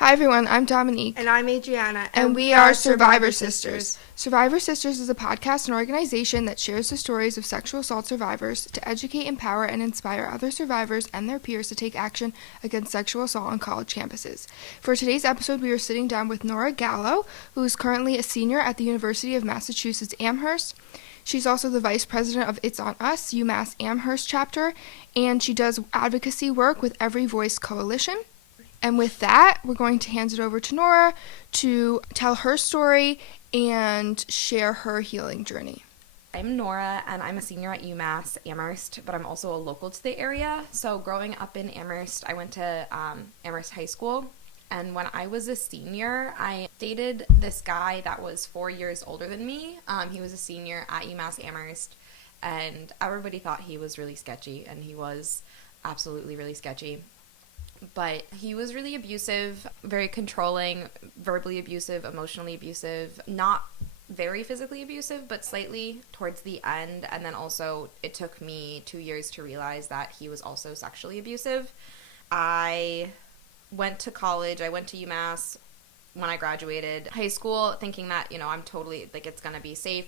Hi everyone, I'm Dominique. And I'm Adriana. And we are Survivor Sisters. Survivor Sisters is a podcast and organization that shares the stories of sexual assault survivors to educate, empower, and inspire other survivors and their peers to take action against sexual assault on college campuses. For today's episode, we are sitting down with Nora Gallo, who is currently a senior at the University of Massachusetts Amherst. She's also the vice president of It's On Us, UMass Amherst Chapter, and she does advocacy work with Every Voice Coalition. And with that, we're going to hand it over to Nora to tell her story and share her healing journey. I'm Nora, and I'm a senior at UMass Amherst, but I'm also a local to the area. So growing up in Amherst, I went to Amherst High School, and when I was a senior, I dated this guy that was 4 years older than me. He was a senior at UMass Amherst, and everybody thought he was really sketchy, and he was absolutely really sketchy. But he was really abusive, very controlling, verbally abusive, emotionally abusive, not very physically abusive, but slightly towards the end. And then also it took me 2 years to realize that he was also sexually abusive. I went to college. I went to UMass when I graduated high school thinking that, I'm totally, it's going to be safe.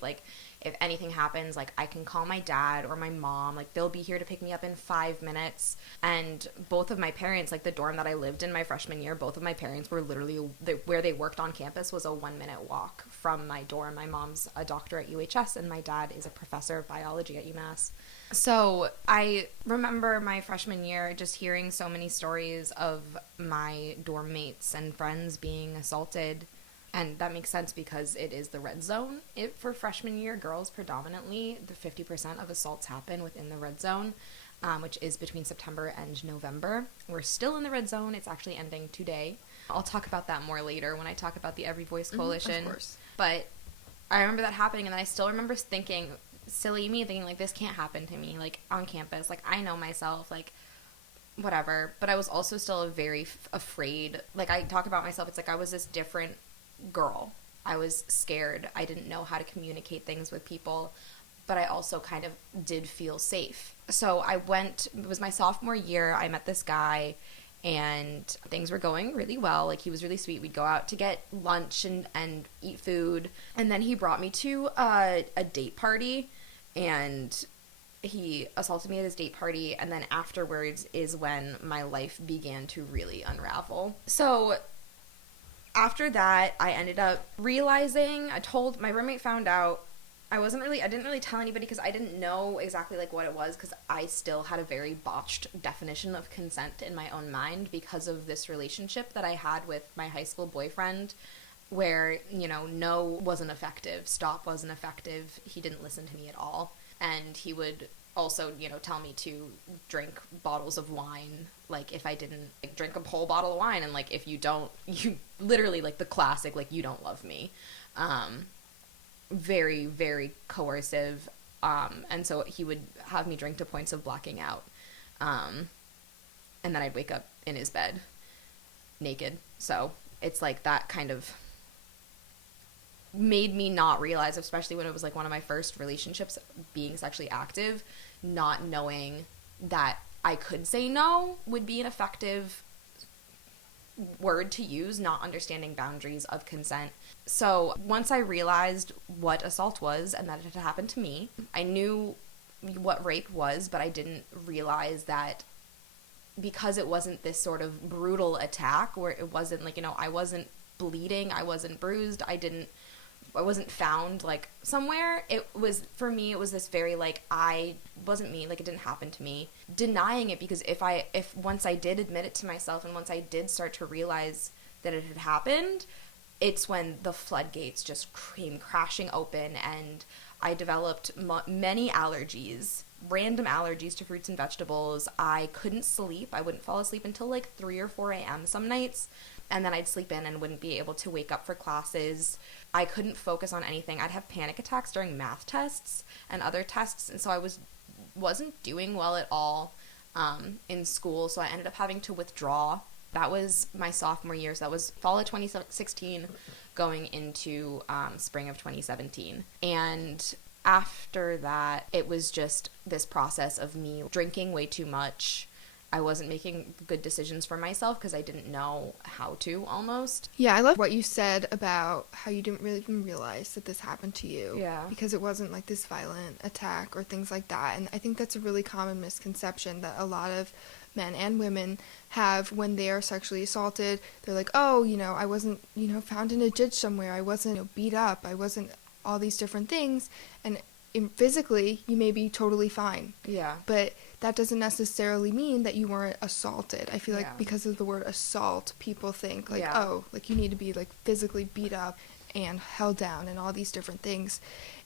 If anything happens, I can call my dad or my mom. They'll be here to pick me up in 5 minutes. And both of my parents, the dorm that I lived in my freshman year, both of my parents were literally, where they worked on campus was a 1-minute walk from my dorm. My mom's a doctor at UHS, and my dad is a professor of biology at UMass. So I remember my freshman year just hearing so many stories of my dorm mates and friends being assaulted. And that makes sense because it is the red zone. For freshman year girls predominantly, the 50% of assaults happen within the red zone, which is between September and November. We're still in the red zone. It's actually ending today. I'll talk about that more later when I talk about the Every Voice Coalition. Of course. But I remember that happening, and then I still remember thinking, silly me, thinking, this can't happen to me, on campus. I know myself, whatever. But I was also still very afraid. I talk about myself, it's I was this different girl. I was scared. I didn't know how to communicate things with people, but I also kind of did feel safe. So it was my sophomore year, I met this guy, and things were going really well. He was really sweet. We'd go out to get lunch and eat food, and then he brought me to a date party, and he assaulted me at his date party, and then afterwards is when my life began to really unravel. So after that, I ended up realizing, my roommate found out. I didn't really tell anybody because I didn't know exactly what it was, because I still had a very botched definition of consent in my own mind because of this relationship that I had with my high school boyfriend where, no wasn't effective, stop wasn't effective, he didn't listen to me at all, and he would also, tell me to drink bottles of wine, if I didn't, drink a whole bottle of wine, and, if you don't, you literally, the classic, you don't love me. Very, very coercive, and so he would have me drink to points of blacking out, and then I'd wake up in his bed, naked, so it's that kind of made me not realize, especially when it was one of my first relationships, being sexually active, not knowing that I could say no would be an effective word to use, not understanding boundaries of consent. So once I realized what assault was and that it had happened to me, I knew what rape was, but I didn't realize that because it wasn't this sort of brutal attack where it wasn't I wasn't bleeding, I wasn't bruised, I wasn't found somewhere. For me it was this very I wasn't me, it didn't happen to me, denying it, because if once I did admit it to myself and once I did start to realize that it had happened, it's when the floodgates just came crashing open, and I developed many allergies, random allergies to fruits and vegetables. I couldn't sleep. I wouldn't fall asleep until 3 or 4 a.m. some nights, and then I'd sleep in and wouldn't be able to wake up for classes. I couldn't focus on anything. I'd have panic attacks during math tests and other tests, and so I wasn't doing well at all in school, so I ended up having to withdraw. That was my sophomore year, so that was fall of 2016 going into spring of 2017. And after that, it was just this process of me drinking way too much I wasn't making good decisions for myself because I didn't know how to almost. Yeah, I love what you said about how you didn't really even realize that this happened to you. Yeah. Because it wasn't like this violent attack or things like that. And I think that's a really common misconception that a lot of men and women have when they are sexually assaulted. They're like, oh, I wasn't, found in a ditch somewhere. I wasn't beat up. I wasn't all these different things. And physically, you may be totally fine. Yeah. But that doesn't necessarily mean that you weren't assaulted. I feel Yeah. like because of the word assault, people think like, Yeah. oh, like you need to be like physically beat up and held down and all these different things.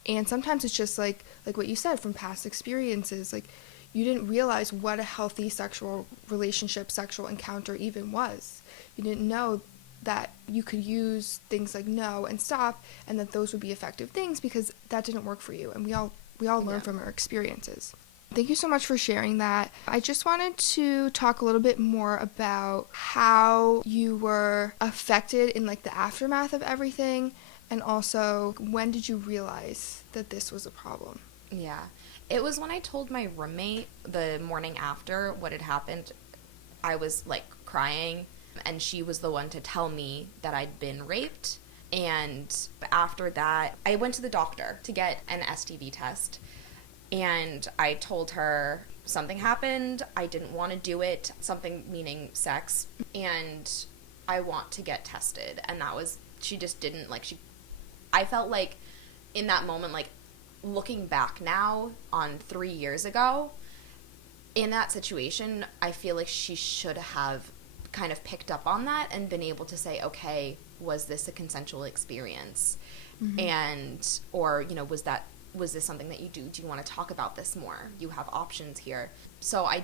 And sometimes it's just like what you said from past experiences, like you didn't realize what a healthy sexual relationship, sexual encounter even was. You didn't know that you could use things like no and stop and that those would be effective things because that didn't work for you. And we all learn Yeah. from our experiences. Thank you so much for sharing that. I just wanted to talk a little bit more about how you were affected in like the aftermath of everything, and also when did you realize that this was a problem? Yeah. It was when I told my roommate the morning after what had happened. I was like crying, and she was the one to tell me that I'd been raped. And after that, I went to the doctor to get an STD test. And I told her something happened, I didn't want to do it, something meaning sex, and I want to get tested. And that was, she just didn't, I felt like in that moment, like, looking back now on 3 years ago, in that situation, I feel like she should have kind of picked up on that and been able to say, okay, was this a consensual experience? Mm-hmm. And, or, was this something that you do? Do you want to talk about this more? You have options here. So I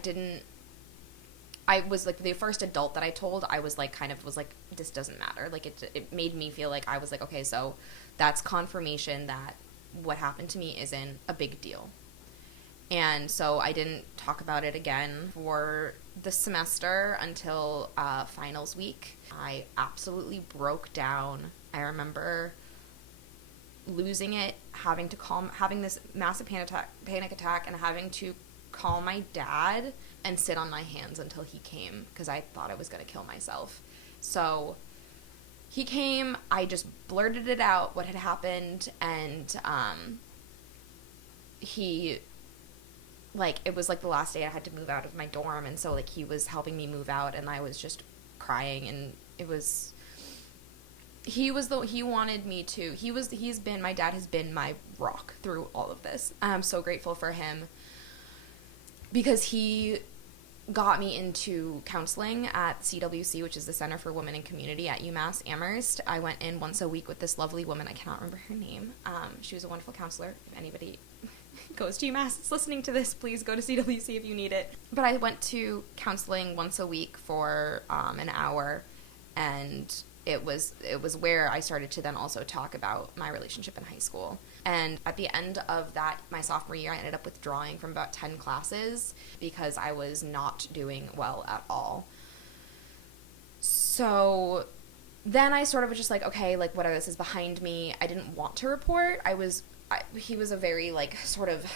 was like the first adult that I told, I was like, this doesn't matter. Like it made me feel like I was like, okay, so that's confirmation that what happened to me isn't a big deal. And so I didn't talk about it again for the semester until finals week. I absolutely broke down. I remember losing it, having this massive panic attack, and having to call my dad and sit on my hands until he came because I thought I was going to kill myself. So he came, I just blurted it out, what had happened, and he, like, it was like the last day I had to move out of my dorm, and so like he was helping me move out, and I was just crying, and it was... He wanted me to. My dad has been my rock through all of this. I'm so grateful for him because he got me into counseling at CWC, which is the Center for Women and Community at UMass Amherst. I went in once a week with this lovely woman. I cannot remember her name. She was a wonderful counselor. If anybody goes to UMass is listening to this, please go to CWC if you need it. But I went to counseling once a week for an hour, and it was where I started to then also talk about my relationship in high school. And at the end of that, my sophomore year, I ended up withdrawing from about 10 classes because I was not doing well at all. So then I sort of was just like, okay, like, whatever, this is behind me. I didn't want to report. He was a very, like, sort of,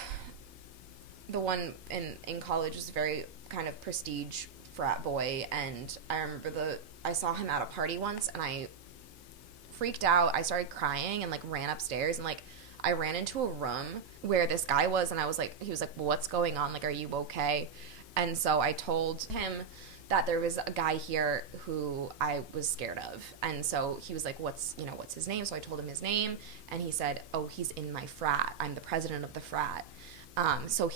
the one in college was very kind of prestige frat boy, and I remember I saw him at a party once, and I freaked out. I started crying and, like, ran upstairs, and, like, I ran into a room where this guy was, and he was like, well, what's going on? Like, are you okay? And so I told him that there was a guy here who I was scared of. And so he was like, what's his name? So I told him his name, and he said, oh, he's in my frat. I'm the president of the frat. So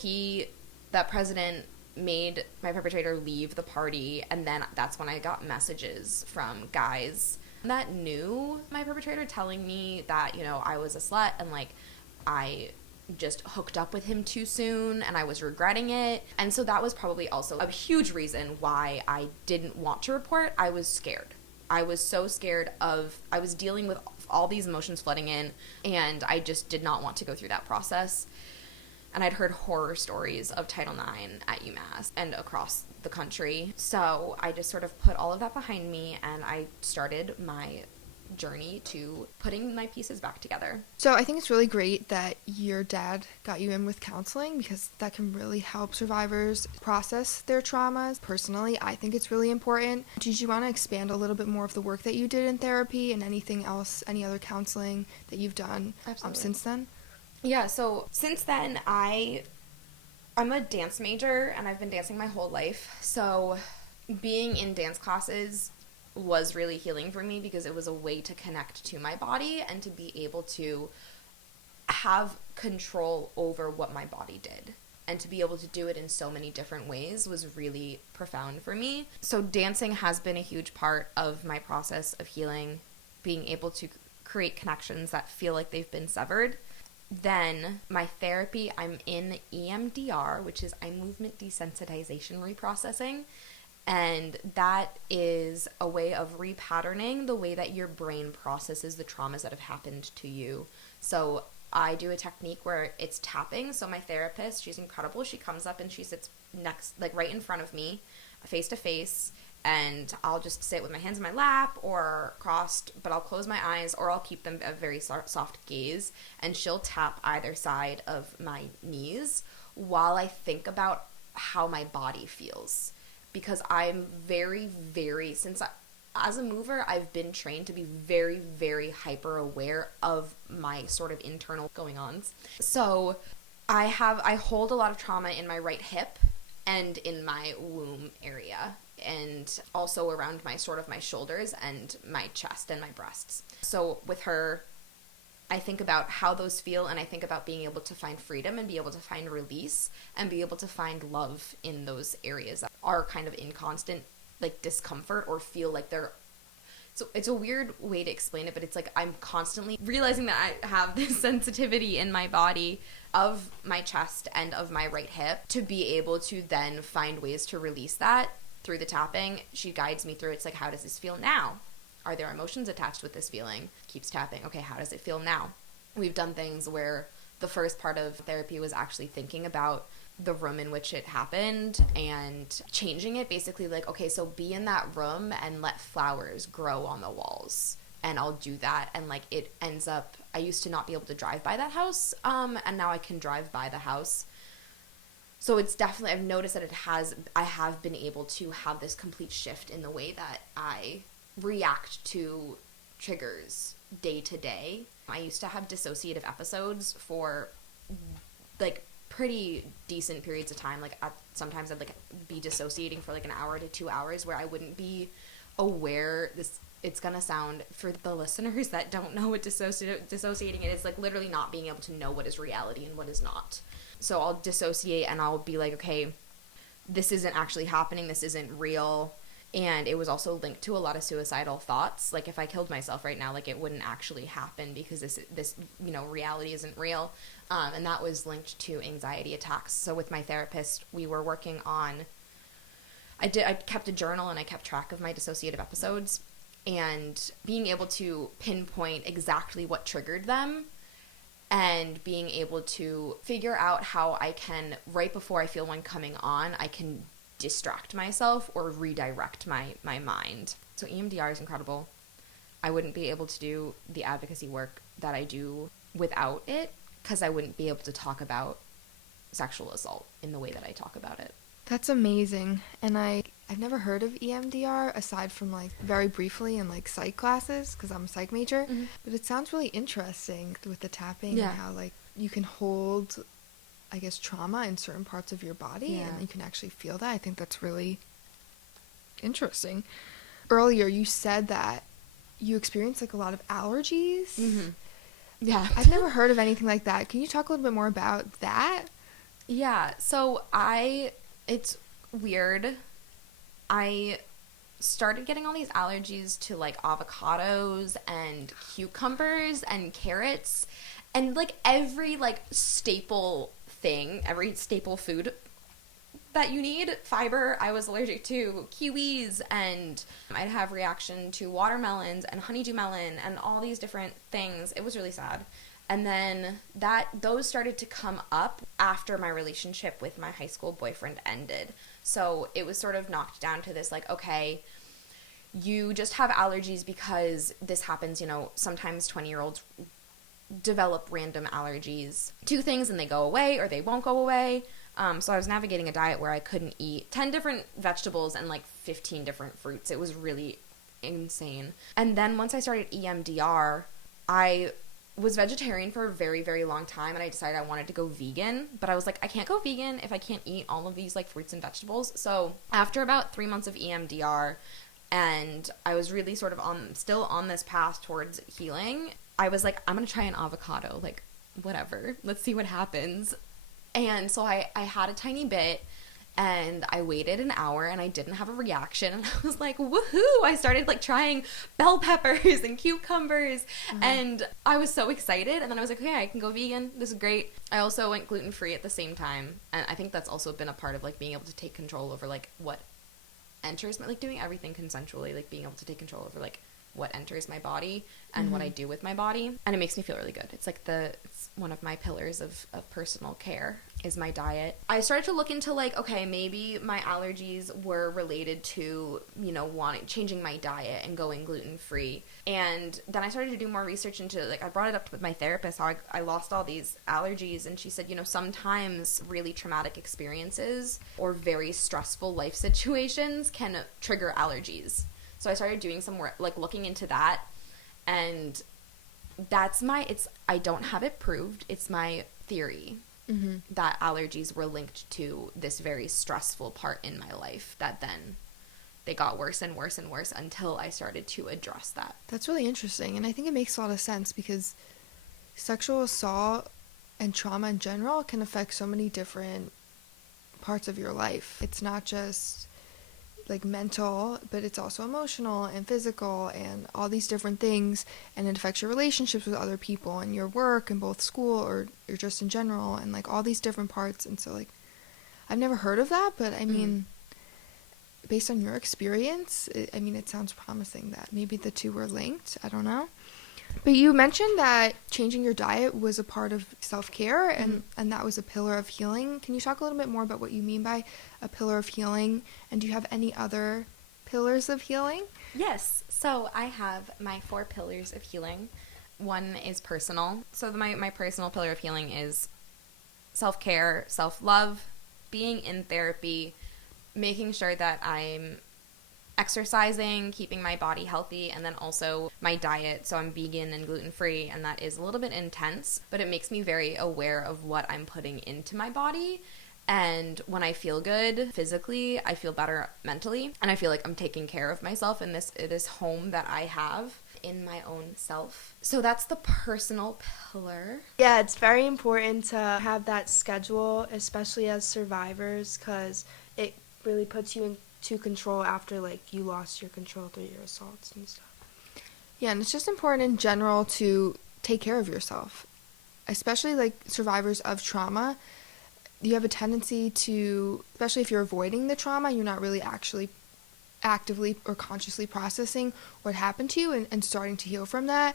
that president made my perpetrator leave the party, and then that's when I got messages from guys that knew my perpetrator telling me that, I was a slut, and, like, I just hooked up with him too soon, and I was regretting it. And so that was probably also a huge reason why I didn't want to report. I was scared. I was so scared I was dealing with all these emotions flooding in, and I just did not want to go through that process. And I'd heard horror stories of Title IX at UMass and across the country. So I just sort of put all of that behind me, and I started my journey to putting my pieces back together. So I think it's really great that your dad got you in with counseling, because that can really help survivors process their traumas. Personally, I think it's really important. Did you want to expand a little bit more of the work that you did in therapy and anything else, any other counseling that you've done since then? Yeah, so since then, I'm a dance major, and I've been dancing my whole life. So being in dance classes was really healing for me, because it was a way to connect to my body and to be able to have control over what my body did. And to be able to do it in so many different ways was really profound for me. So dancing has been a huge part of my process of healing, being able to create connections that feel like they've been severed. Then my therapy, I'm in EMDR, which is eye movement desensitization reprocessing. And that is a way of repatterning the way that your brain processes the traumas that have happened to you. So I do a technique where it's tapping. So my therapist, she's incredible. She comes up and she sits right in front of me, face to face. And I'll just sit with my hands in my lap or crossed, but I'll close my eyes, or I'll keep them a very soft gaze. And she'll tap either side of my knees while I think about how my body feels. Because I'm very, very, as a mover, I've been trained to be very, very hyper aware of my sort of internal going-ons. So I hold a lot of trauma in my right hip and in my womb area, and also around my shoulders and my chest and my breasts. So with her, I think about how those feel, and I think about being able to find freedom and be able to find release and be able to find love in those areas that are kind of in constant discomfort or feel like they're. So it's a weird way to explain it, but it's like I'm constantly realizing that I have this sensitivity in my body of my chest and of my right hip, to be able to then find ways to release that through the tapping. She guides me through. It's like, how does this feel now? Are there emotions attached with this feeling? Keeps tapping. Okay, how does it feel now? We've done things where the first part of therapy was actually thinking about the room in which it happened and changing it. Basically, okay, so be in that room and let flowers grow on the walls. And I'll do that. And it ends up, I used to not be able to drive by that house. And now I can drive by the house. So it's definitely, I've noticed that I have been able to have this complete shift in the way that I react to triggers day to day. I used to have dissociative episodes for pretty decent periods of time. Sometimes I'd be dissociating for an hour to 2 hours, where I wouldn't be aware. It's gonna sound, for the listeners that don't know what dissociating is, literally not being able to know what is reality and what is not. So I'll dissociate and I'll be like, okay, this isn't actually happening, this isn't real. And it was also linked to a lot of suicidal thoughts. If I killed myself right now, it wouldn't actually happen, because this reality isn't real. And that was linked to anxiety attacks. So with my therapist, we were working on, I kept a journal and I kept track of my dissociative episodes, and being able to pinpoint exactly what triggered them, and being able to figure out how I can, right before I feel one coming on, I can distract myself or redirect my mind. So EMDR is incredible. I wouldn't be able to do the advocacy work that I do without it, because I wouldn't be able to talk about sexual assault in the way that I talk about it. That's amazing. And I've never heard of EMDR aside from very briefly in psych classes, because I'm a psych major. Mm-hmm. But it sounds really interesting with the tapping, and how you can hold, I guess, trauma in certain parts of your body, and you can actually feel that. I think that's really interesting. Earlier, you said that you experienced a lot of allergies. Mm-hmm. Yeah. I've never heard of anything like that. Can you talk a little bit more about that? Yeah. So it's weird. I started getting all these allergies to avocados and cucumbers and carrots, and every staple thing, every staple food that you need, fiber, I was allergic to kiwis, and I'd have reaction to watermelons and honeydew melon and all these different things. It was really sad. And then those started to come up after my relationship with my high school boyfriend ended. So it was sort of knocked down to this okay, you just have allergies because this happens, sometimes 20-year-olds develop random allergies to things and they go away or they won't go away. So I was navigating a diet where I couldn't eat 10 different vegetables and like 15 different fruits. It was really insane. And then once I started EMDR, I was vegetarian for a very, very long time, and I decided I wanted to go vegan, but I was like, I can't go vegan if I can't eat all of these like fruits and vegetables. So after about 3 months of EMDR, and I was really sort of still on this path towards healing, I was like, I'm gonna try an avocado, like whatever, let's see what happens. And so I had a tiny bit, and I waited an hour and I didn't have a reaction, and I was like, woohoo! I started like trying bell peppers and cucumbers, and I was so excited. And then I was like, okay, I can go vegan. This is great. I also went gluten-free at the same time, and I think that's also been a part of like being able to take control over like what enters my, like doing everything consensually, like being able to take control over like what enters my body and what I do with my body. And it makes me feel really good. It's like it's one of my pillars of personal care is my diet. I started to look into like, okay, maybe my allergies were related to, changing my diet and going gluten-free. And then I started to do more research into, like, I brought it up with my therapist, how I lost all these allergies. And she said, sometimes really traumatic experiences or very stressful life situations can trigger allergies. So I started doing some work, like looking into that, and I don't have it proved. It's my theory that allergies were linked to this very stressful part in my life that then they got worse and worse and worse until I started to address that. That's really interesting, and I think it makes a lot of sense because sexual assault and trauma in general can affect so many different parts of your life. It's not just like mental, but it's also emotional and physical and all these different things, and it affects your relationships with other people and your work and both school or just in general and like all these different parts. And so like I've never heard of that, but I mean based on your experience, it sounds promising that maybe the two were linked. I don't know. But you mentioned that changing your diet was a part of self-care and that was a pillar of healing. Can you talk a little bit more about what you mean by a pillar of healing? And do you have any other pillars of healing? Yes. So I have my 4 pillars of healing. One is personal. So my personal pillar of healing is self-care, self-love, being in therapy, making sure that I'm exercising, keeping my body healthy, and then also my diet. So I'm vegan and gluten-free, and that is a little bit intense, but it makes me very aware of what I'm putting into my body. And when I feel good physically, I feel better mentally, and I feel like I'm taking care of myself in this home that I have in my own self. So that's the personal pillar. Yeah, it's very important to have that schedule, especially as survivors, because it really puts you into control after like you lost your control through your assaults and stuff. Yeah, and it's just important in general to take care of yourself, especially like survivors of trauma. You have a tendency to, especially if you're avoiding the trauma, you're not really actually actively or consciously processing what happened to you and starting to heal from that.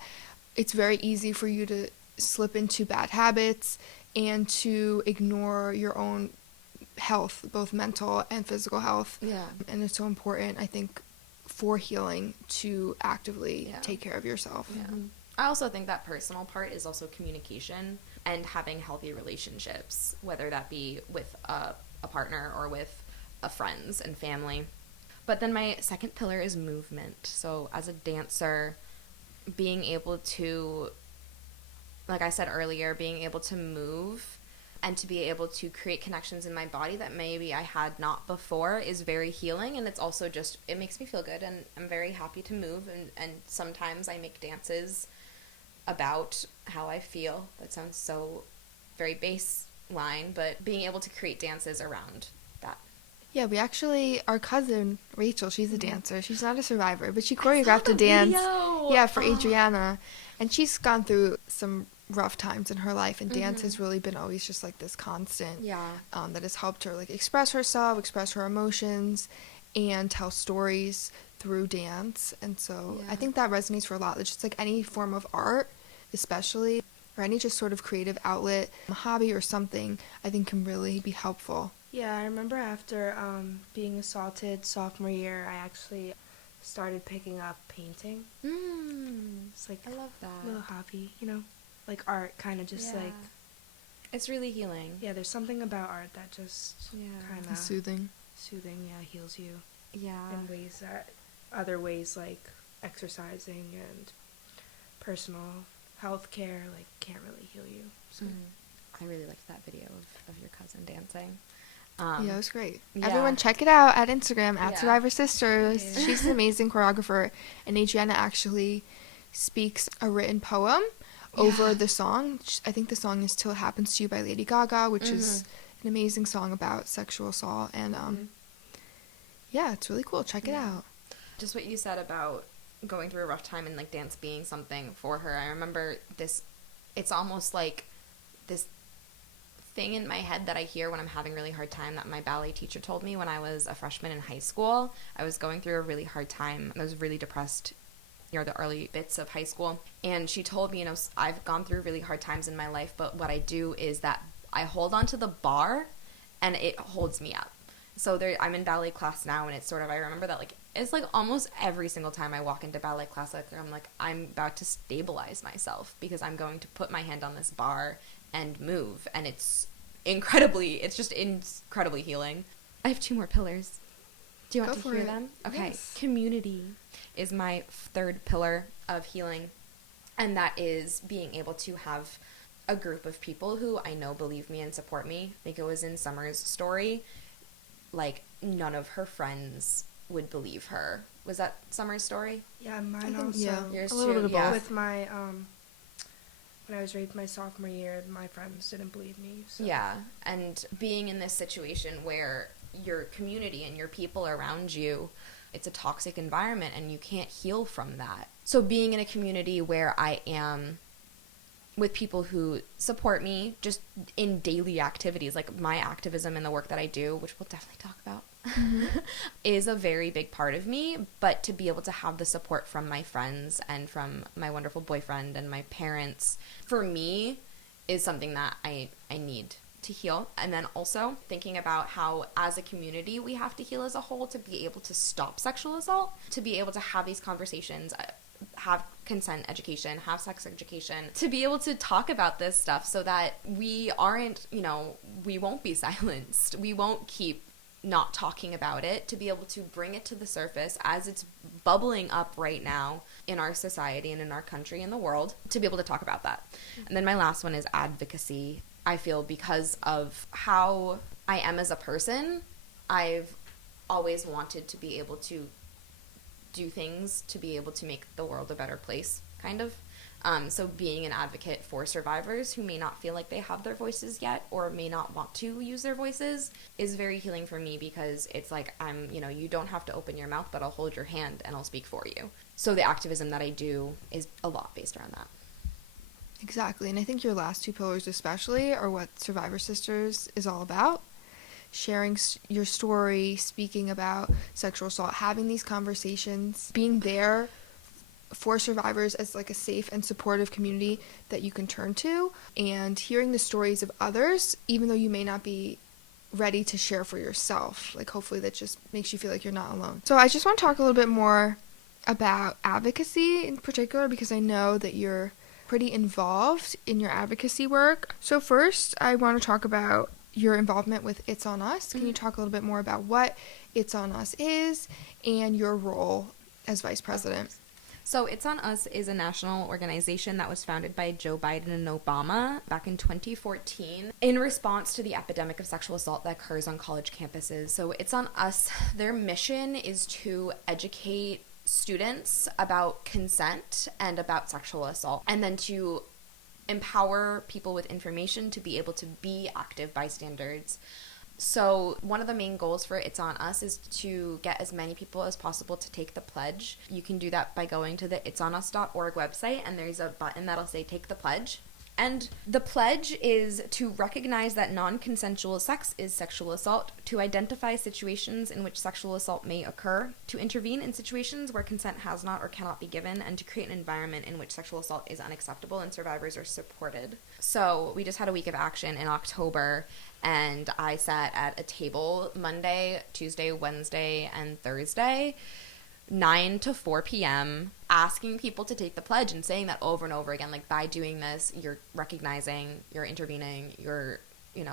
It's very easy for you to slip into bad habits and to ignore your own health, both mental and physical health. Yeah. And it's so important, I think, for healing to actively take care of yourself. Yeah. I also think that personal part is also communication and having healthy relationships, whether that be with a partner or with friends and family. But then my second pillar is movement. So as a dancer, being able to, like I said earlier, being able to move and to be able to create connections in my body that maybe I had not before is very healing. And it's also just, it makes me feel good, and I'm very happy to move. And sometimes I make dances about how I feel. That sounds so very baseline, but being able to create dances around that. Yeah, we actually, our cousin, Rachel, she's a dancer. She's not a survivor, but she choreographed a dance. Video. Yeah, for Adriana. And she's gone through some rough times in her life, and dance has really been always just like this constant that has helped her like express herself, express her emotions, and tell stories through dance. And so I think that resonates for a lot. It's just like any form of art, especially, or any just sort of creative outlet, a hobby or something, I think can really be helpful. Yeah, I remember after being assaulted sophomore year, I actually started picking up painting. It's like I love a that. little hobby, you know, like art, kind of just Yeah. like, It's really healing. yeah, there's something about art that just kind It's of soothing. heals you Yeah. in ways that other ways like exercising and personal health care like can't really heal you. So I really liked that video of your cousin dancing. Yeah, it was great. yeah. Everyone check it out at Instagram, at Yeah. Survivor Sisters. Yeah. She's an amazing choreographer, and Adriana actually speaks a written poem over the song. I think the song is Till It Happens to You by Lady Gaga, which is an amazing song about sexual assault, and yeah, it's really cool. Check it out. Just what you said about going through a rough time and like dance being something for her. I remember this, it's almost like this thing in my head that I hear when I'm having a really hard time that my ballet teacher told me when I was a freshman in high school. I was going through a really hard time. I was really depressed near the early bits of high school. And she told me, I've gone through really hard times in my life, but what I do is that I hold onto the bar and it holds me up. So I'm in ballet class now, and it's sort of, I remember that, like, it's like almost every single time I walk into ballet class, like, I'm like, I'm about to stabilize myself because I'm going to put my hand on this bar and move, and it's just incredibly healing. I have 2 more pillars. Do you want Go to for hear it. them? Okay. Yes. Community is my 3rd pillar of healing, and that is being able to have a group of people who I know believe me and support me. I think it was in Summer's story, like, none of her friends would believe her. Was that Summer's story? yeah, mine I think also. yeah, Yours a little too, bit of yeah. both. With my when I was raped my sophomore year, my friends didn't believe me. So. Yeah, and being in this situation where your community and your people around you, it's a toxic environment and you can't heal from that. So being in a community where I am with people who support me just in daily activities, like my activism and the work that I do, which we'll definitely talk about, is a very big part of me. But to be able to have the support from my friends and from my wonderful boyfriend and my parents, for me, is something that I need to heal. And then also thinking about how as a community we have to heal as a whole to be able to stop sexual assault, to be able to have these conversations, have consent education, have sex education, to be able to talk about this stuff so that we aren't, we won't be silenced. We won't keep not talking about it, to be able to bring it to the surface as it's bubbling up right now in our society and in our country and the world, to be able to talk about that. And then my last one is advocacy. I feel because of how I am as a person, I've always wanted to be able to do things to be able to make the world a better place, kind of. So being an advocate for survivors who may not feel like they have their voices yet or may not want to use their voices is very healing for me, because it's like you don't have to open your mouth, but I'll hold your hand and I'll speak for you. So the activism that I do is a lot based around that. Exactly, and I think your last 2 pillars especially are what Survivor Sisters is all about. Sharing your story, speaking about sexual assault, having these conversations, being there for survivors as like a safe and supportive community that you can turn to, and hearing the stories of others, even though you may not be ready to share for yourself. Like, hopefully that just makes you feel like you're not alone. So I just want to talk a little bit more about advocacy in particular, because I know that you're pretty involved in your advocacy work. So first, I want to talk about your involvement with It's On Us. Can you talk a little bit more about what It's On Us is and your role as vice president? So It's On Us is a national organization that was founded by Joe Biden and Obama back in 2014 in response to the epidemic of sexual assault that occurs on college campuses. So It's On Us, their mission is to educate students about consent and about sexual assault, and then to empower people with information to be able to be active bystanders. So one of the main goals for It's On Us is to get as many people as possible to take the pledge. You can do that by going to the itsonus.org website, and there's a button that'll say Take the Pledge. And the pledge is to recognize that non-consensual sex is sexual assault, to identify situations in which sexual assault may occur, to intervene in situations where consent has not or cannot be given, and to create an environment in which sexual assault is unacceptable and survivors are supported. So we just had a week of action in October, and I sat at a table Monday, Tuesday, Wednesday, and Thursday 9 to 4 p.m., asking people to take the pledge and saying that over and over again. Like, by doing this, you're recognizing, you're intervening, you're,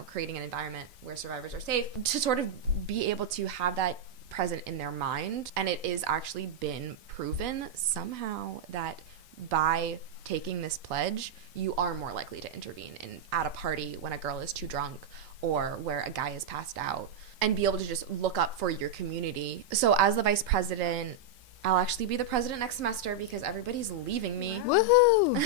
creating an environment where survivors are safe, to sort of be able to have that present in their mind. And it is actually been proven somehow that by taking this pledge, you are more likely to intervene at a party when a girl is too drunk or where a guy is passed out, and be able to just look up for your community. So as the vice president, I'll actually be the president next semester because everybody's leaving me. Wow. Woohoo!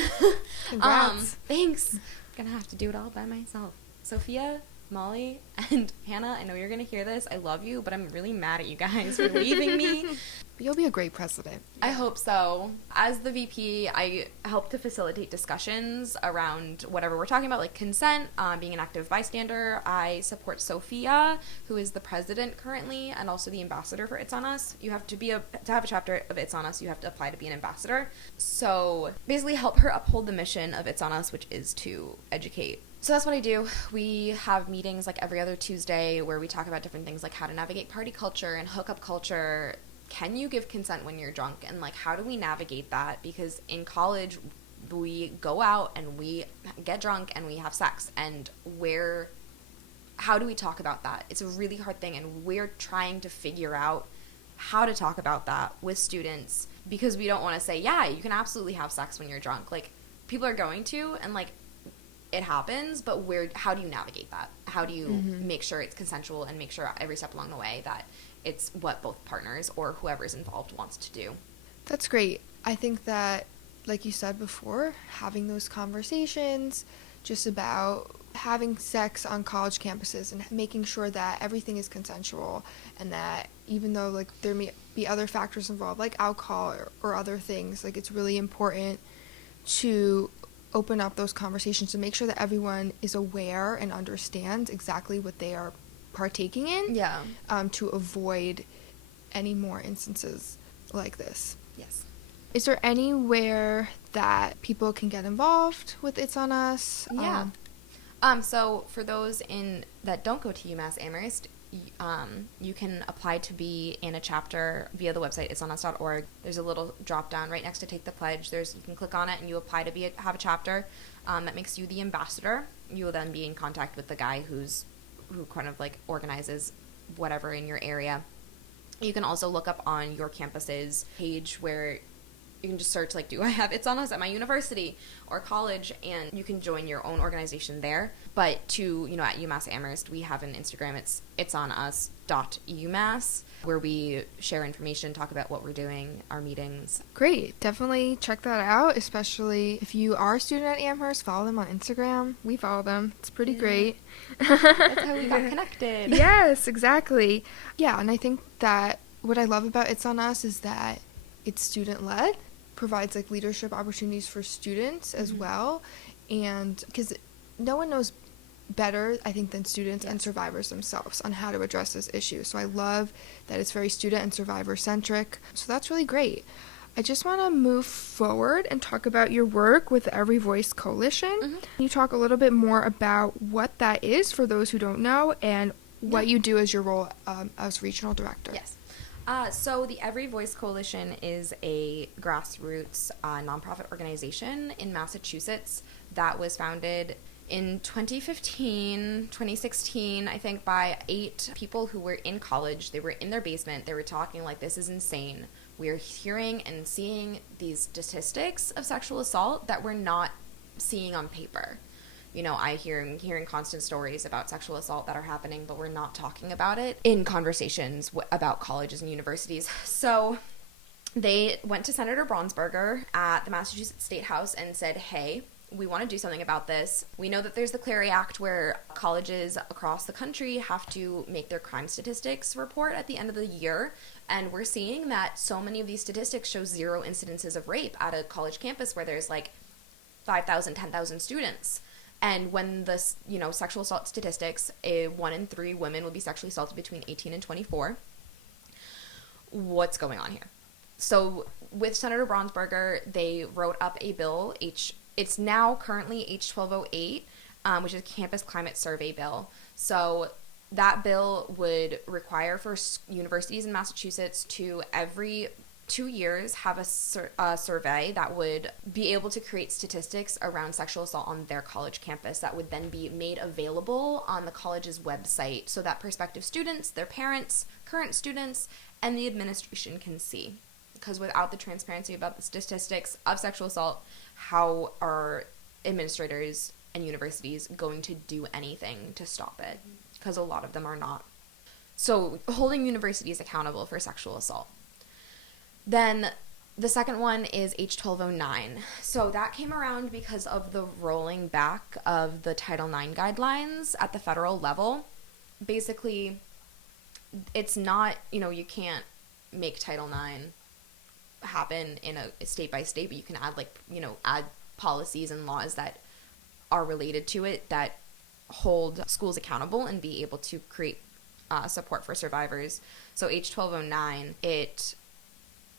Congrats. Thanks. I'm gonna have to do it all by myself. Sophia, Molly, and Hannah, I know you're gonna hear this. I love you, but I'm really mad at you guys for leaving me. You'll be a great president. I hope so. As the VP, I help to facilitate discussions around whatever we're talking about, like consent, being an active bystander. I support Sophia, who is the president currently, and also the ambassador for It's On Us. You have to have a chapter of It's On Us, you have to apply to be an ambassador. So basically help her uphold the mission of It's On Us, which is to educate. So that's what I do. We have meetings like every other Tuesday where we talk about different things like how to navigate party culture and hookup culture. Can you give consent when you're drunk? And like, how do we navigate that? Because in college, we go out and we get drunk and we have sex. And how do we talk about that? It's a really hard thing. And we're trying to figure out how to talk about that with students, because we don't want to say, yeah, you can absolutely have sex when you're drunk. Like, people are going to, and like, it happens, but how do you navigate that? How do you make sure it's consensual and make sure every step along the way that it's what both partners or whoever's involved wants to do? That's great. I think that, like you said before, having those conversations just about having sex on college campuses and making sure that everything is consensual, and that even though like there may be other factors involved like alcohol or other things, like it's really important to open up those conversations to make sure that everyone is aware and understands exactly what they are partaking in. Yeah. To avoid any more instances like this. Yes. Is there anywhere that people can get involved with It's On Us? Yeah. So for those that don't go to UMass Amherst, you can apply to be in a chapter via the website itsonus.org. There's a little drop down right next to Take the Pledge. You can click on it and you apply to have a chapter. That makes you the ambassador. You will then be in contact with the guy who kind of like organizes whatever in your area. You can also look up on your campus's page where you can just search like, do I have It's On Us at my university or college, and you can join your own organization there. But at UMass Amherst, we have an Instagram. It's on us.umass, where we share information, talk about what we're doing, our meetings. Great. Definitely check that out, especially if you are a student at Amherst. Follow them on Instagram. We follow them. It's pretty great. That's how we got connected. Yes, exactly. Yeah, and I think that what I love about It's On Us is that it's student-led, provides like leadership opportunities for students as well, and because no one knows better, I think, than students and survivors themselves on how to address this issue. So I love that it's very student and survivor centric. So that's really great. I just want to move forward and talk about your work with the Every Voice Coalition. Can you talk a little bit more about what that is for those who don't know, and what you do as your role as regional director? Yes. So the Every Voice Coalition is a grassroots nonprofit organization in Massachusetts that was founded in 2016, I think, by 8 people who were in college. They were in their basement. They were talking like, this is insane. We're hearing and seeing these statistics of sexual assault that we're not seeing on paper. I'm hearing constant stories about sexual assault that are happening, but we're not talking about it in conversations about colleges and universities. So they went to Senator Bronsberger at the Massachusetts State House and said, hey, we want to do something about this. We know that there's the Clery Act where colleges across the country have to make their crime statistics report at the end of the year. And we're seeing that so many of these statistics show 0 incidences of rape at a college campus where there's like 5,000, 10,000 students. And when the sexual assault statistics, 1 in 3 women will be sexually assaulted between 18 and 24. What's going on here? So with Senator Bronsberger, they wrote up a bill. It's now currently H1208, which is a campus climate survey bill. So that bill would require for universities in Massachusetts to every 2 years have a survey that would be able to create statistics around sexual assault on their college campus that would then be made available on the college's website so that prospective students, their parents, current students, and the administration can see. Because without the transparency about the statistics of sexual assault, how are administrators and universities going to do anything to stop it? Because a lot of them are not. So holding universities accountable for sexual assault. Then the second one is H1209. So that came around because of the rolling back of the Title IX guidelines at the federal level. Basically, it's not, you can't make Title IX happen in a state by state, but you can add policies and laws that are related to it that hold schools accountable and be able to create support for survivors. So H1209, it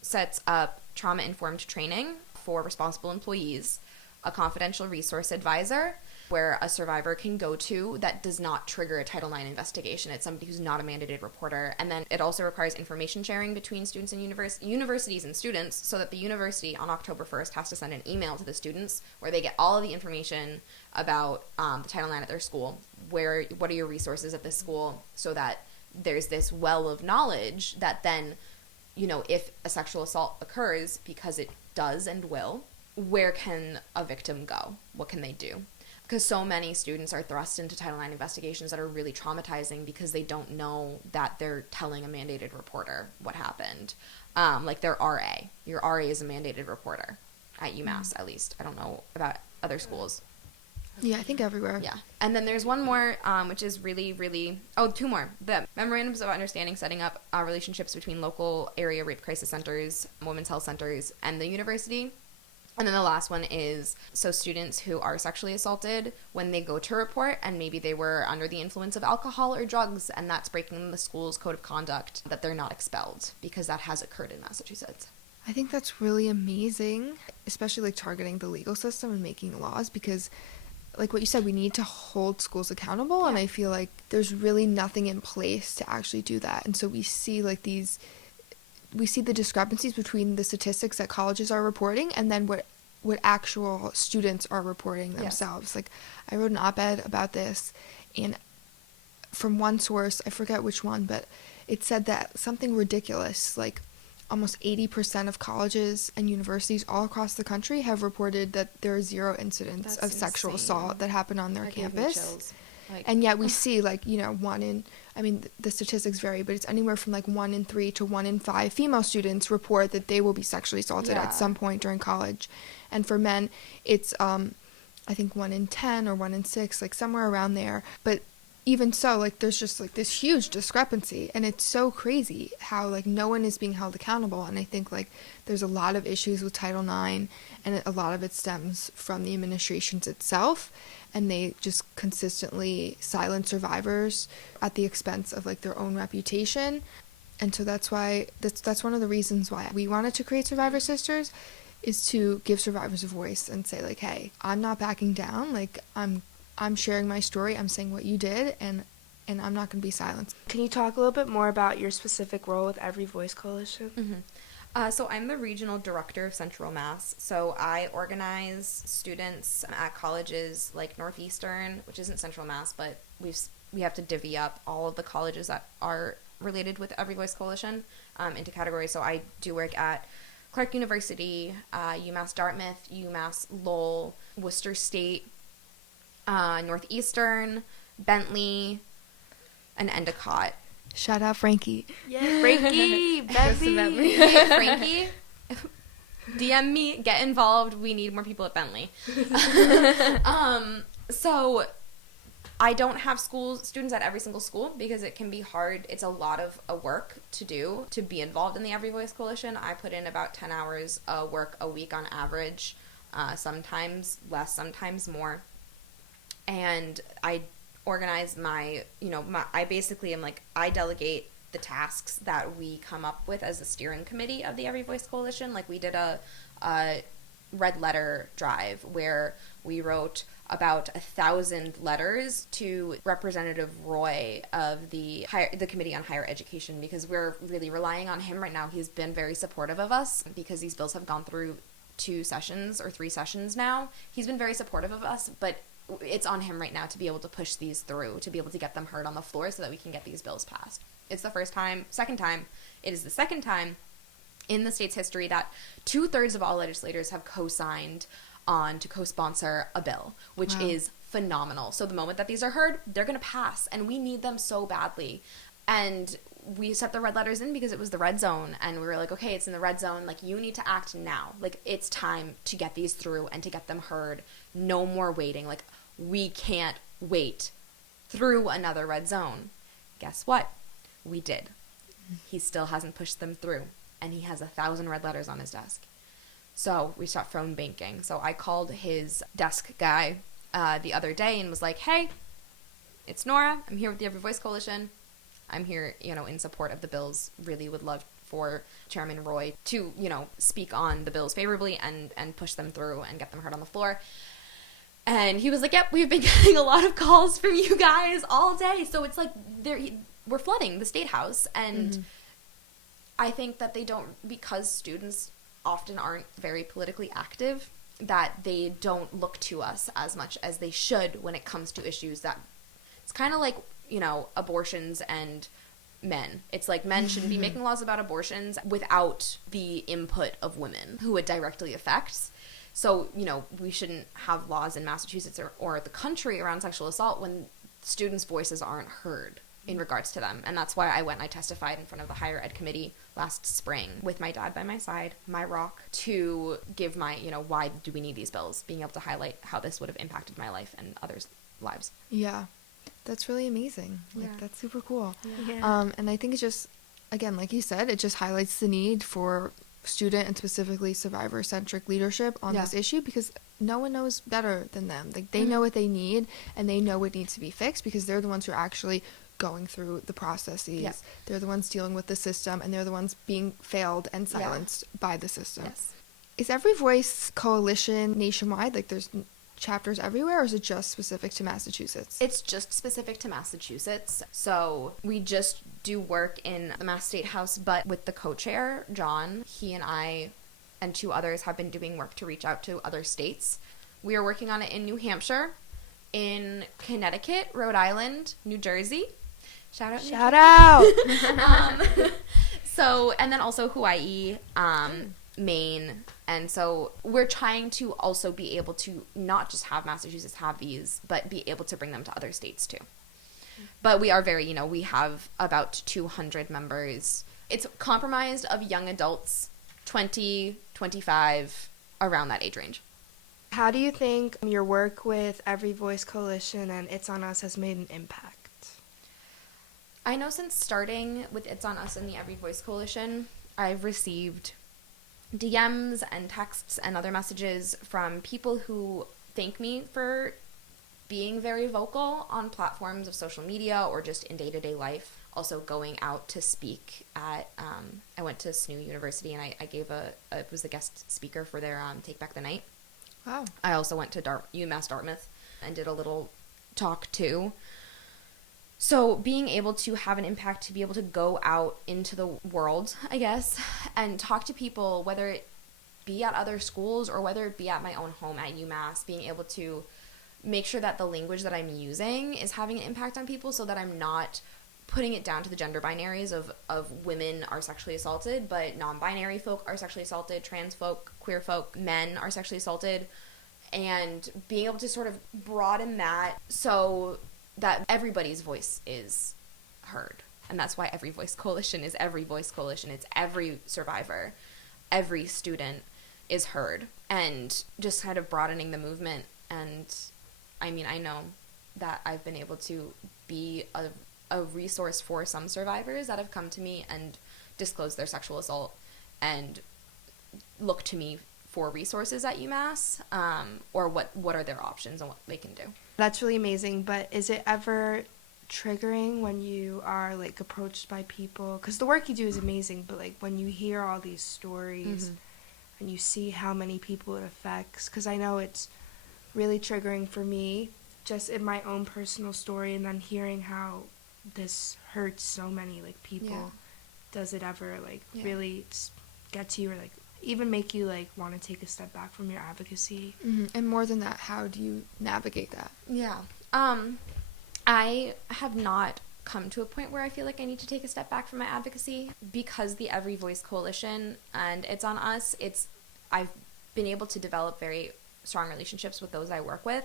sets up trauma-informed training for responsible employees, a confidential resource advisor where a survivor can go to that does not trigger a Title IX investigation. It's somebody who's not a mandated reporter. And then it also requires information sharing between students and universities and students so that the university on October 1st has to send an email to the students where they get all of the information about the Title IX at their school, what are your resources at this school, so that there's this well of knowledge that then, if a sexual assault occurs, because it does and will, where can a victim go? What can they do? Because so many students are thrust into Title IX investigations that are really traumatizing because they don't know that they're telling a mandated reporter what happened. Like their RA. Your RA is a mandated reporter at UMass, at least. I don't know about other schools. Yeah, I think everywhere. Yeah. And then there's one more, which is really, really... Oh, two more. The Memorandums of Understanding setting up relationships between local area rape crisis centers, women's health centers, and the university. And then the last one is, so students who are sexually assaulted, when they go to report and maybe they were under the influence of alcohol or drugs and that's breaking the school's code of conduct, that they're not expelled, because that has occurred in Massachusetts. I think that's really amazing, especially targeting the legal system and making laws, because like what you said, we need to hold schools accountable, and I feel like there's really nothing in place to actually do that. And so we see the discrepancies between the statistics that colleges are reporting and then what actual students are reporting themselves. Yes. Like, I wrote an op-ed about this, and from one source, I forget which one, but it said that something ridiculous, like almost 80% of colleges and universities all across the country have reported that there are 0 incidents of sexual assault that happen on their campus. And yet we see, the statistics vary, but it's anywhere from 1 in 3 to 1 in 5 female students report that they will be sexually assaulted at some point during college. And for men, it's, I think 1 in 10 or 1 in 6, somewhere around there. But even so, there's just, this huge discrepancy. And it's so crazy how, no one is being held accountable. And I think, there's a lot of issues with Title IX, and a lot of it stems from the administrations itself. And they just consistently silence survivors at the expense of their own reputation. And so that's why that's one of the reasons why we wanted to create Survivor Sisters, is to give survivors a voice and say hey, I'm not backing down, I'm sharing my story, I'm saying what you did, and I'm not going to be silenced. Can you talk a little bit more about your specific role with Every Voice Coalition? Mm-hmm. So I'm the regional director of Central Mass. So I organize students at colleges like Northeastern, which isn't Central Mass, but we have to divvy up all of the colleges that are related with Every Voice Coalition into categories. So I do work at Clark University, UMass Dartmouth, UMass Lowell, Worcester State, Northeastern, Bentley, and Endicott. Shout out Frankie. Yeah, Frankie, Bentley. Frankie, DM me, get involved. We need more people at Bentley. So I don't have students at every single school because it can be hard. It's a lot of work to do to be involved in the Every Voice Coalition. I put in about 10 hours of work a week on average, sometimes less, sometimes more. And I organize I basically am I delegate the tasks that we come up with as the steering committee of the Every Voice Coalition. We did a red letter drive where we wrote about 1,000 letters to Representative Roy of the Committee on Higher Education, because we're really relying on him right now. He's been very supportive of us because these bills have gone through 2 sessions or 3 sessions now. He's been very supportive of us, but it's on him right now to be able to push these through, to be able to get them heard on the floor so that we can get these bills passed. It's the second time in the state's history that 2/3 of all legislators have co-signed on to co-sponsor a bill, which is phenomenal. So the moment that these are heard, they're going to pass, and we need them so badly. And we set the red letters in because it was the red zone, and we were like, okay, it's in the red zone, like, you need to act now. Like, it's time to get these through and to get them heard. No more waiting. Like, we can't wait through another red zone. Guess what? We did. He still hasn't pushed them through, and he has 1,000 red letters on his desk. So we stopped phone banking. So I called his desk guy the other day and was like, hey, it's Nora. I'm here with the Every Voice Coalition. I'm here, in support of the bills. Really would love for Chairman Roy to, speak on the bills favorably and push them through and get them heard on the floor. And he was like, yep, we've been getting a lot of calls from you guys all day. So it's like we're flooding the State House. And I think that they don't, because students often aren't very politically active, that they don't look to us as much as they should when it comes to issues that it's kind of like, abortions and men. It's like men shouldn't be making laws about abortions without the input of women who it directly affects. So, we shouldn't have laws in Massachusetts or the country around sexual assault when students' voices aren't heard in regards to them. And that's why I testified in front of the Higher Ed Committee last spring with my dad by my side, my rock, to give my, why do we need these bills, being able to highlight how this would have impacted my life and others' lives. Yeah, that's really amazing. Yeah. That's super cool. Yeah. And I think it's just, again, like you said, it just highlights the need for student and specifically survivor-centric leadership on this issue, because no one knows better than them. Like, they know what they need, and they know what needs to be fixed, because they're the ones who are actually going through the processes. Yes. They're the ones dealing with the system, and they're the ones being failed and silenced by the system. Yes. Is Every Voice Coalition nationwide? Like, there's chapters everywhere, or is it just specific to Massachusetts? It's just specific to Massachusetts. So we just do work in the Mass State House, but with the co-chair, John, he and I and 2 others have been doing work to reach out to other states. We are working on it in New Hampshire, in Connecticut, Rhode Island, New Jersey. Shout out. Shout out. So, and then also Hawaii, Maine. And so we're trying to also be able to not just have Massachusetts have these, but be able to bring them to other states too. But we are very, we have about 200 members. It's comprised of young adults, 20, 25, around that age range. How do you think your work with Every Voice Coalition and It's On Us has made an impact? I know since starting with It's On Us and the Every Voice Coalition, I've received DMs and texts and other messages from people who thank me for being very vocal on platforms of social media or just in day-to-day life. Also going out to speak at, I went to SNU University and I gave was the guest speaker for their Take Back the Night. Wow. I also went to UMass Dartmouth and did a little talk too. So being able to have an impact, to be able to go out into the world, I guess, and talk to people, whether it be at other schools or whether it be at my own home at UMass, being able to make sure that the language that I'm using is having an impact on people so that I'm not putting it down to the gender binaries of women are sexually assaulted, but non-binary folk are sexually assaulted, trans folk, queer folk, men are sexually assaulted, and being able to sort of broaden that so that everybody's voice is heard. And that's why Every Voice Coalition is Every Voice Coalition. It's every survivor, every student is heard, and just kind of broadening the movement. And I mean, I know that I've been able to be a resource for some survivors that have come to me and disclosed their sexual assault and look to me for resources at UMass, or what are their options and what they can do. That's really amazing, but is it ever triggering when you are, like, approached by people? Because the work you do is amazing, but, like, when you hear all these stories and you see how many people it affects, because I know it's really triggering for me, just in my own personal story, and then hearing how this hurts so many, like, people. Yeah. Does it ever, like, Yeah. really get to you, or, like, even make you, like, want to take a step back from your advocacy? And more than that, how do you navigate that? Yeah. I have not come to a point where I feel like I need to take a step back from my advocacy because the Every Voice Coalition and It's on Us, I've been able to develop very strong relationships with those I work with,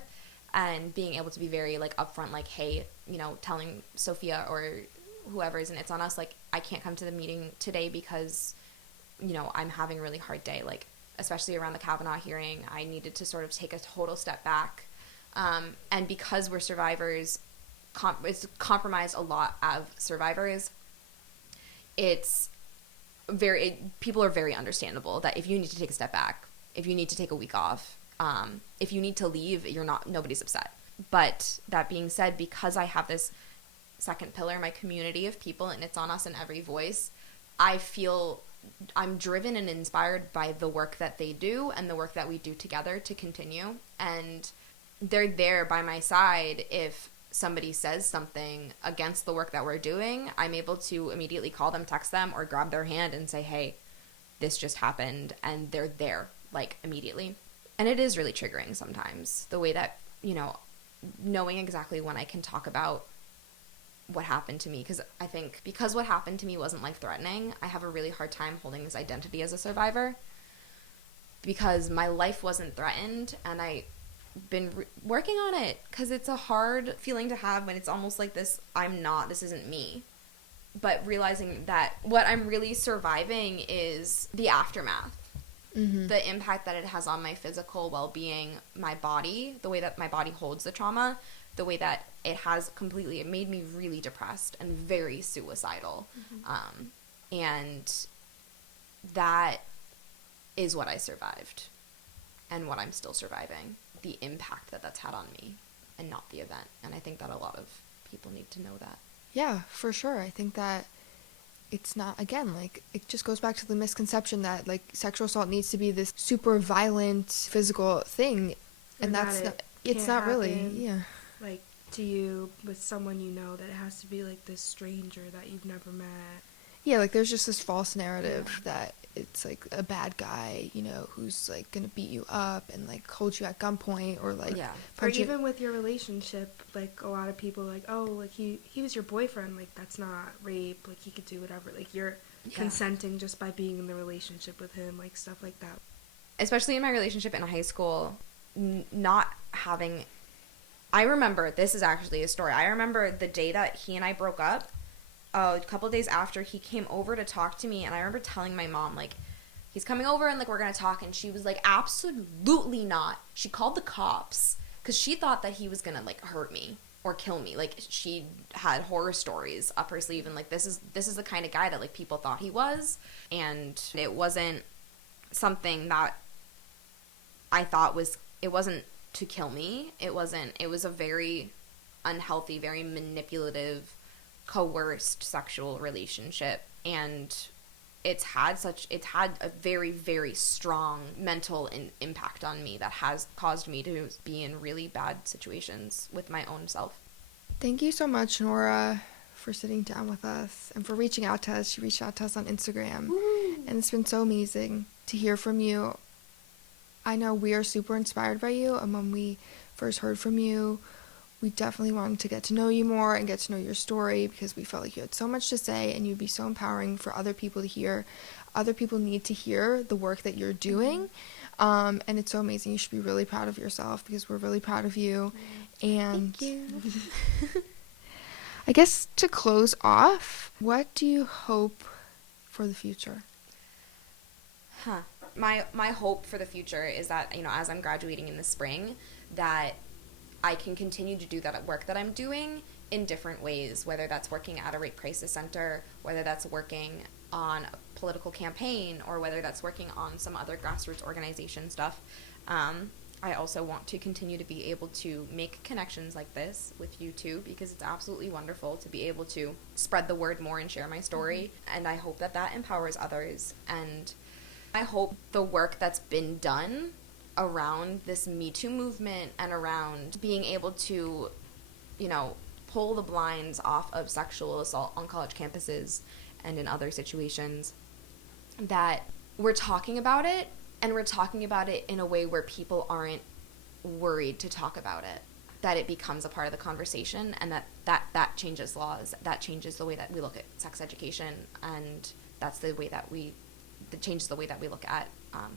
and being able to be very, like, upfront, like, hey, you know, telling Sophia or whoever is in It's on Us, like, I can't come to the meeting today because, you know, I'm having a really hard day, like, especially around the Kavanaugh hearing, I needed to sort of take a total step back. And because we're survivors, it's compromised a lot of survivors. People are very understandable that if you need to take a step back, if you need to take a week off, if you need to leave, nobody's upset. But that being said, because I have this second pillar, my community of people, and It's on Us and Every Voice, I feel I'm driven and inspired by the work that they do and the work that we do together to continue. And they're there by my side if somebody says something against the work that we're doing. I'm able to immediately call them, text them, or grab their hand and say, hey, this just happened, and they're there, like, immediately. And it is really triggering sometimes, the way that, you know, knowing exactly when I can talk about what happened to me, because I think because what happened to me wasn't life-threatening, I have a really hard time holding this identity as a survivor, because my life wasn't threatened, and I've been working on it, because it's a hard feeling to have when it's almost like this isn't me. But realizing that what I'm really surviving is the aftermath. The impact that it has on my physical well-being, my body, the way that my body holds the trauma, the way that it made me really depressed and very suicidal. And that is what I survived and what I'm still surviving. The impact that that's had on me and not the event. And I think that a lot of people need to know that. Yeah, for sure. I think that it's not, again, like, it just goes back to the misconception that, like, sexual assault needs to be this super violent physical thing, and that's not, it's not really, yeah. Like, to you, with someone you know, that it has to be, like, this stranger that you've never met. Yeah, like, there's just this false narrative that it's, like, a bad guy, you know, who's, like, gonna beat you up and, like, hold you at gunpoint, or, like, or even with your relationship, like, a lot of people, like, oh, like, he was your boyfriend, like, that's not rape, like, he could do whatever, like, you're consenting just by being in the relationship with him, like, stuff like that. Especially in my relationship in high school, not having... I remember, this is actually a story, I remember the day that he and I broke up, a couple of days after, he came over to talk to me, and I remember telling my mom, like, he's coming over and, like, we're gonna talk, and she was like, absolutely not. She called the cops because she thought that he was gonna, like, hurt me or kill me. Like, she had horror stories up her sleeve, and, like, this is the kind of guy that, like, people thought he was, and it wasn't something that I thought it wasn't to kill me. It was a very unhealthy, very manipulative, coerced sexual relationship, and it's had a very, very strong mental impact on me that has caused me to be in really bad situations with my own self. Thank you so much, Nora, for sitting down with us and for reaching out to us. She reached out to us on Instagram. Woo! And it's been so amazing to hear from you. I know we are super inspired by you, and when we first heard from you, we definitely wanted to get to know you more and get to know your story, because we felt like you had so much to say and you'd be so empowering for other people to hear. Other people need to hear the work that you're doing, and it's so amazing. You should be really proud of yourself, because we're really proud of you. And thank you. I guess to close off, what do you hope for the future? My hope for the future is that, you know, as I'm graduating in the spring, that I can continue to do that work that I'm doing in different ways, whether that's working at a rape crisis center, whether that's working on a political campaign, or whether that's working on some other grassroots organization stuff. I also want to continue to be able to make connections like this with you too, because it's absolutely wonderful to be able to spread the word more and share my story, and I hope that empowers others, and I hope the work that's been done around this Me Too movement and around being able to, you know, pull the blinds off of sexual assault on college campuses and in other situations, that we're talking about it, and we're talking about it in a way where people aren't worried to talk about it, that it becomes a part of the conversation, and that changes laws, that changes the way that we look at sex education, and that changes the way that we look at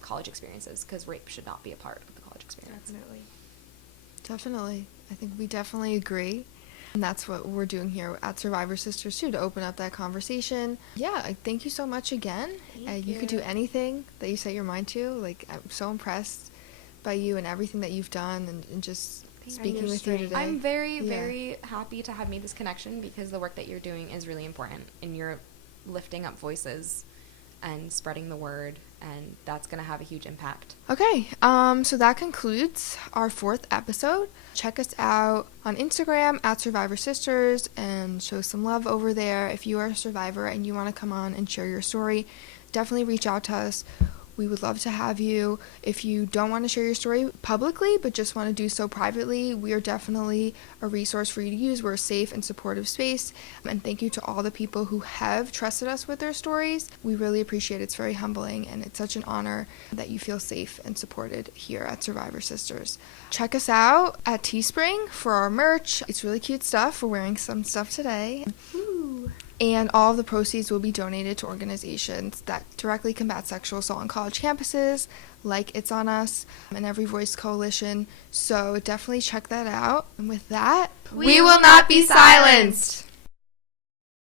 college experiences, because rape should not be a part of the college experience. Definitely. I think we definitely agree. And that's what we're doing here at Survivor Sisters too, to open up that conversation. Yeah, thank you so much again. You could do anything that you set your mind to. Like, I'm so impressed by you and everything that you've done, and just speaking with you today. I'm very, very happy to have made this connection, because the work that you're doing is really important, and you're lifting up voices and spreading the word, and that's going to have a huge impact. Okay, so that concludes our 4th episode. Check us out on Instagram at Survivor Sisters and show some love over there. If you are a survivor and you want to come on and share your story, definitely reach out to us. We would love to have you. If you don't want to share your story publicly, but just want to do so privately, we are definitely a resource for you to use. We're a safe and supportive space. And thank you to all the people who have trusted us with their stories. We really appreciate it. It's very humbling, and it's such an honor that you feel safe and supported here at Survivor Sisters. Check us out at Teespring for our merch. It's really cute stuff. We're wearing some stuff today. Ooh. And all of the proceeds will be donated to organizations that directly combat sexual assault on college campuses, like It's On Us and Every Voice Coalition. So definitely check that out. And with that, We will not be silenced!